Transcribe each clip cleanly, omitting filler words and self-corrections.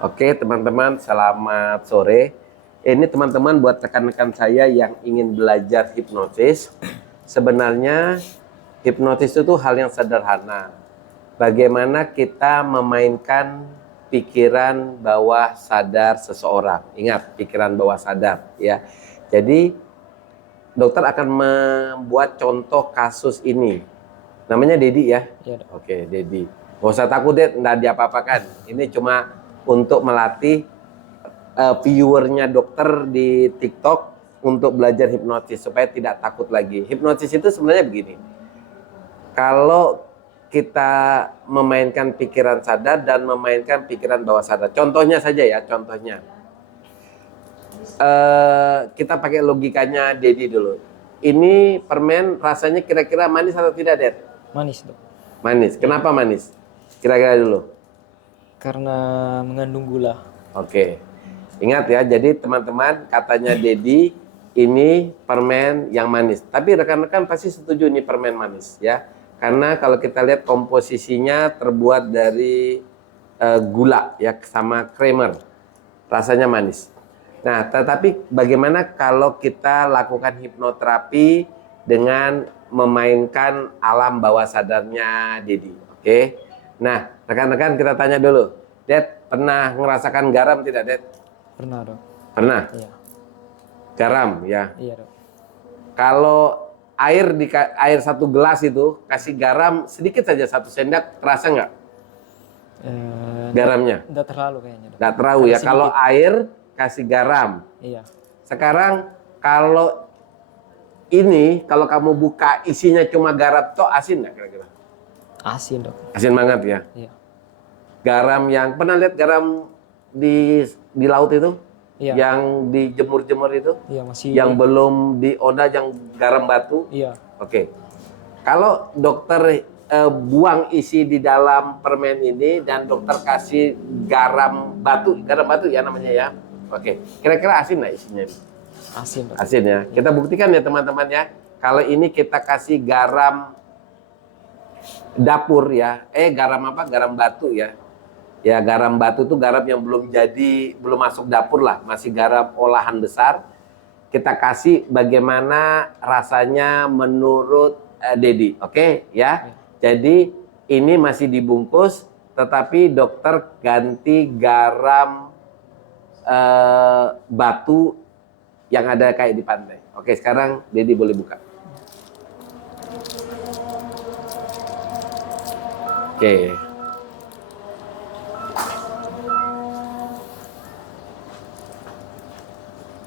Oke, teman-teman, selamat sore. Ini teman-teman buat rekan-rekan saya yang ingin belajar hipnosis. Sebenarnya hipnotis itu hal yang sederhana. Bagaimana kita memainkan pikiran bawah sadar seseorang. Ingat, pikiran bawah sadar ya. Jadi dokter akan membuat contoh kasus ini. Namanya Dedi ya? Iya, Dok. Oke, Dedi. Gak usah takut, Ded, nggak diapa-apakan. Ini cuma untuk melatih viewernya dokter di TikTok untuk belajar hipnotis supaya tidak takut lagi. Hipnotis itu sebenarnya begini. Kalau kita memainkan pikiran sadar dan memainkan pikiran bawah sadar. Contohnya saja ya, contohnya. Kita pakai logikanya Dedi dulu. Ini permen rasanya kira-kira manis atau tidak, Ded? Manis, Dok. Manis. Kenapa manis? Kira-kira dulu. Karena mengandung gula. Oke. Ingat ya, jadi teman-teman katanya Dedi ini permen yang manis. Tapi rekan-rekan pasti setuju ini permen manis ya. Karena kalau kita lihat komposisinya terbuat dari gula ya sama creamer. Rasanya manis. Nah, tetapi bagaimana kalau kita lakukan hipnoterapi dengan memainkan alam bawah sadarnya Dedi? Oke. Nah, rekan-rekan kita tanya dulu. Ded, pernah ngerasakan garam tidak, Ded? Pernah, Dok. Pernah? Iya. Garam ya. Iya, Dok. Kalau air satu gelas itu kasih garam sedikit saja 1 sendok, terasa nggak garamnya? Enggak terlalu kayaknya, Dok. Nggak terlalu ya. Sedikit. Kalau air kasih garam. Iya. Sekarang kalau ini kalau kamu buka isinya cuma garam, toh asin nggak kira-kira? Asin, Dok. Asin banget ya. Iya. Garam yang pernah lihat garam di laut itu? Iya. Yang dijemur-jemur itu? Iya, masih. Yang belum diolah, yang garam batu? Iya. Oke. Kalau dokter buang isi di dalam permen ini dan dokter kasih garam batu ya namanya ya. Oke. Kira-kira asin nggak isinya? Asin, Dok. Asin ya. Kita buktikan ya teman-teman ya. Kalau ini kita kasih garam dapur ya. Garam apa? Garam batu ya. Ya, garam batu itu garam yang belum masuk dapur lah, masih garam olahan besar. Kita kasih bagaimana rasanya menurut Dedi, oke ya. Jadi ini masih dibungkus, tetapi dokter ganti garam batu yang ada kayak di pantai. Oke, sekarang Dedi boleh buka. Oke.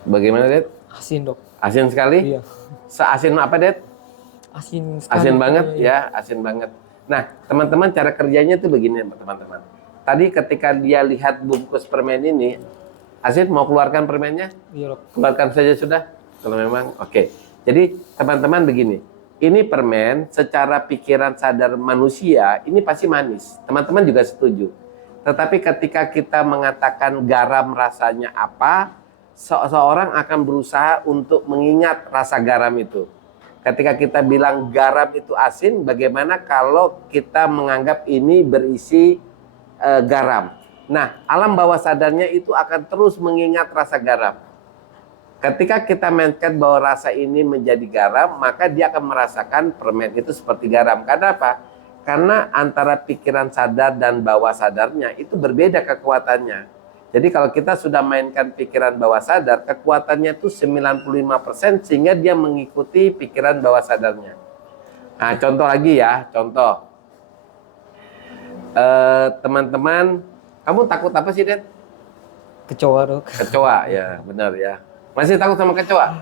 Bagaimana, Ded? Asin, Dok. Asin sekali? Iya. Seasin apa, Ded? Asin sekali. Asin banget Iya. ya, asin banget. Nah, teman-teman, cara kerjanya tuh begini, teman-teman. Tadi ketika dia lihat bungkus permen ini, asin mau keluarkan permennya? Iya, Dok. Keluarkan saja sudah, kalau memang. Oke. Jadi, teman-teman begini. Ini permen secara pikiran sadar manusia, ini pasti manis. Teman-teman juga setuju. Tetapi ketika kita mengatakan garam rasanya apa, seseorang akan berusaha untuk mengingat rasa garam itu. Ketika kita bilang garam itu asin, bagaimana kalau kita menganggap ini berisi garam? Nah, alam bawah sadarnya itu akan terus mengingat rasa garam. Ketika kita mainkan bahwa rasa ini menjadi garam, maka dia akan merasakan permen itu seperti garam. Karena apa? Karena antara pikiran sadar dan bawah sadarnya itu berbeda kekuatannya. Jadi kalau kita sudah mainkan pikiran bawah sadar, kekuatannya itu 95% sehingga dia mengikuti pikiran bawah sadarnya. Nah, contoh lagi ya, contoh. Teman-teman, kamu takut apa sih, Ded? Kecoa, Dok. Kecoa, ya benar ya. Masih takut sama kecoa?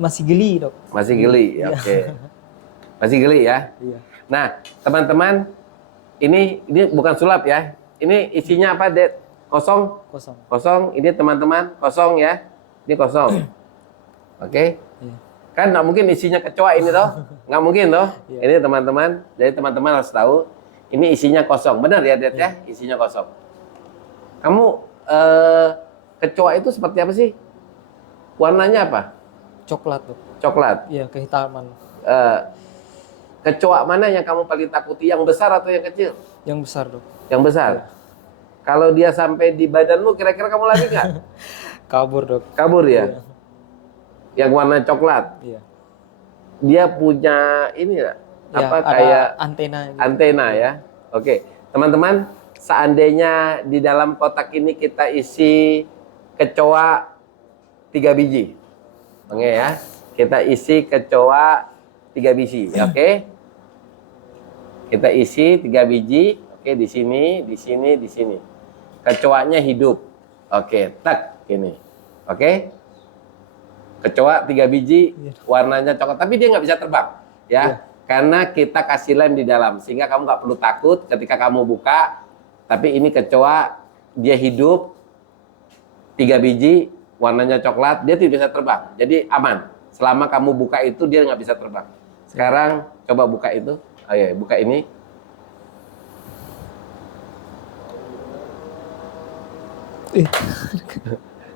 Masih geli, Dok. Masih geli, ya, oke. Masih geli ya? Iya. Nah, teman-teman, ini bukan sulap ya. Ini isinya apa, Ded? Kosong? Kosong. Kosong. Ini teman-teman, kosong ya. Ini kosong. Oke? Iya. Kan nggak mungkin isinya kecoa ini toh. Nggak mungkin toh. Iya. Ini teman-teman. Jadi teman-teman harus tahu. Ini isinya kosong. Benar ya, Ded ya? Isinya kosong. Kamu kecoa itu seperti apa sih? Warnanya apa? Coklat, Dok. Coklat. Iya, kehitaman. Kecoa mana yang kamu paling takuti? Yang besar atau yang kecil? Yang besar, Dok. Yang besar. Iya. Kalau dia sampai di badanmu, kira-kira kamu lari nggak? Kabur dok. Kabur Iya. ya? Yang warna coklat. Iya. Dia punya ini ya, Ya, apa ada kayak antena gitu. antena ya. Oke, teman-teman, seandainya di dalam kotak ini kita isi kecoa 3 biji. Oke ya. Kita isi kecoa 3 biji, oke? Kita isi 3 biji, oke, di sini, di sini, di sini. Kecoanya hidup. Oke, tak gini. Oke? Kecoa 3 biji, warnanya coklat, tapi dia nggak bisa terbang, ya. Iya. Karena kita kasih lem di dalam, sehingga kamu nggak perlu takut ketika kamu buka. Tapi ini kecoa, dia hidup 3 biji, warnanya coklat, dia tidak bisa terbang. Jadi aman. Selama kamu buka itu, dia nggak bisa terbang. Sekarang coba buka itu. Oh iya, buka ini.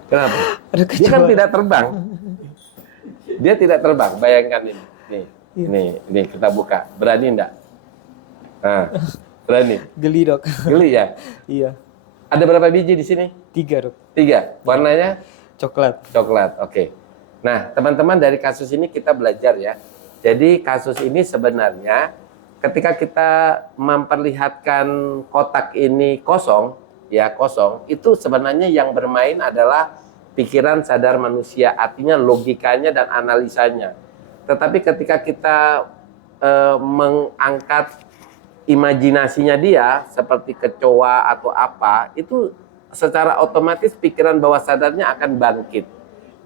Kenapa? Ada Dia kan kecoa. tidak terbang. Dia tidak terbang. Bayangkan ini. Nih, ini kita buka. Berani enggak? Nah, berani. Geli dok. Geli ya? Iya. Ada berapa biji di sini? 3 dok. 3. Warnanya Coklat. coklat. Oke. Nah, teman-teman, dari kasus ini kita belajar ya. Jadi kasus ini sebenarnya ketika kita memperlihatkan kotak ini kosong, ya kosong, itu sebenarnya yang bermain adalah pikiran sadar manusia, artinya logikanya dan analisanya. Tetapi ketika kita mengangkat imajinasinya dia seperti kecoa atau apa, itu secara otomatis pikiran bawah sadarnya akan bangkit.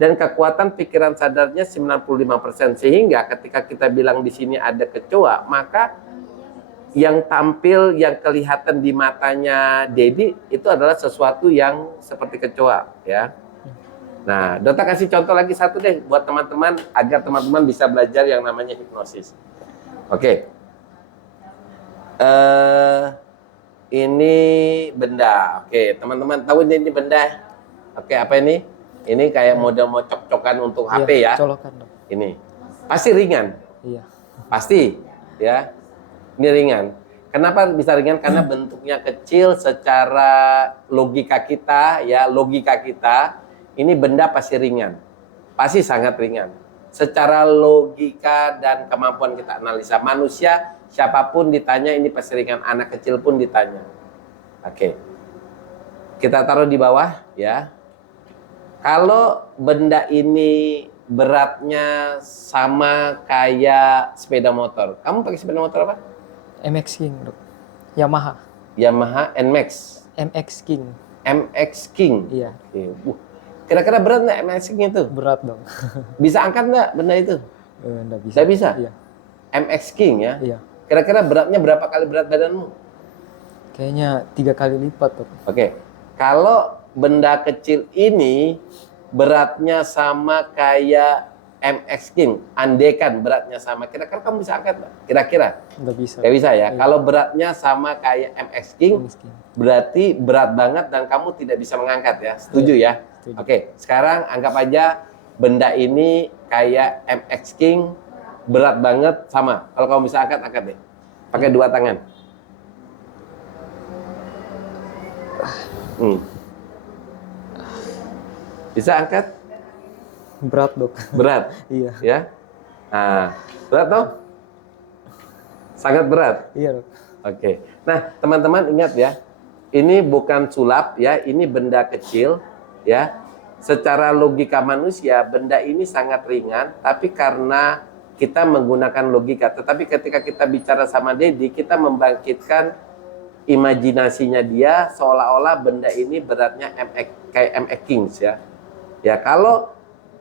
Dan kekuatan pikiran sadarnya 95%, sehingga ketika kita bilang di sini ada kecoa, maka yang tampil, yang kelihatan di matanya Dedi itu adalah sesuatu yang seperti kecoa, ya. Nah, Dota kasih contoh lagi satu deh buat teman-teman agar teman-teman bisa belajar yang namanya hipnosis. Oke. Ini benda. Oke, teman-teman tahu ini benda? Oke, apa ini? Ini kayak model mau cok-cokan untuk HP ya. Colokan dok. Ini. Pasti ringan. Iya. Pasti, ya. Ini ringan. Kenapa bisa ringan? Karena bentuknya kecil, secara logika kita, ya, logika kita, ini benda pasti ringan. Pasti sangat ringan. Secara logika dan kemampuan kita analisa, manusia siapapun ditanya ini pasti ringan, anak kecil pun ditanya. Oke. Kita taruh di bawah, ya. Kalau benda ini beratnya sama kayak sepeda motor. Kamu pakai sepeda motor apa? MX King dok. Yamaha. Yamaha NMAX. MX King. MX King. Iya. Oke. Kira-kira berat nggak MX King itu? Berat dong. Bisa angkat nggak benda itu? Nggak bisa. Nggak bisa? Iya. MX King ya? Iya. Kira-kira beratnya berapa kali berat badanmu? Kayaknya 3 kali lipat dok. Oke. Kalau benda kecil ini beratnya sama kayak MX King, andekan beratnya sama, kira-kira kamu bisa angkat nggak? Kira-kira? Nggak bisa. Nggak bisa ya? Iya. Kalau beratnya sama kayak MX King, MX King. berarti berat banget dan kamu tidak bisa mengangkat ya? Setuju ya? Setuju. Oke, sekarang anggap aja benda ini kayak MX King, berat banget sama. Kalau kamu bisa angkat, angkat deh. Pakai 2 tangan. Bisa angkat? Berat dok. Berat, Iya. ya? Nah, berat toh? Sangat berat. Iya dok. Oke. Nah, teman-teman ingat ya, ini bukan sulap ya, ini benda kecil ya. Secara logika manusia, benda ini sangat ringan, tapi karena kita menggunakan logika. Tetapi ketika kita bicara sama Dedi, kita membangkitkan imajinasinya dia seolah-olah benda ini beratnya kayak MX Kings ya. Ya, kalau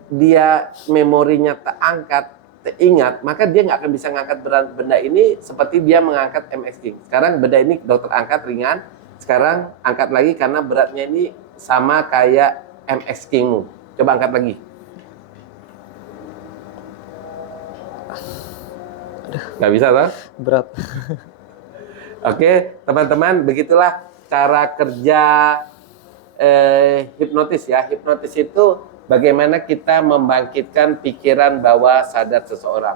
dia memorinya terangkat, teringat, maka dia nggak akan bisa mengangkat berat benda ini seperti dia mengangkat MX King. Sekarang benda ini dokter angkat ringan, sekarang angkat lagi karena beratnya ini sama kayak MX Kingmu. Coba angkat lagi. Nggak bisa toh? Berat. Oke, teman-teman, begitulah cara kerja hipnotis ya. Hipnotis itu bagaimana kita membangkitkan pikiran bawah sadar seseorang.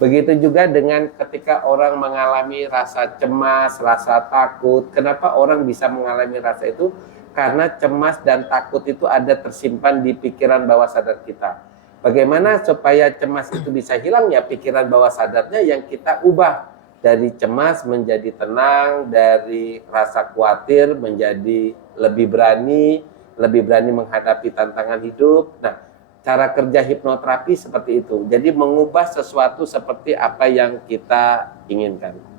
Begitu juga dengan ketika orang mengalami rasa cemas, rasa takut. Kenapa orang bisa mengalami rasa itu? Karena cemas dan takut itu ada tersimpan di pikiran bawah sadar kita. Bagaimana supaya cemas itu bisa hilang? Ya pikiran bawah sadarnya yang kita ubah. Dari cemas menjadi tenang, dari rasa khawatir menjadi lebih berani menghadapi tantangan hidup. Nah, cara kerja hipnoterapi seperti itu. Jadi mengubah sesuatu seperti apa yang kita inginkan.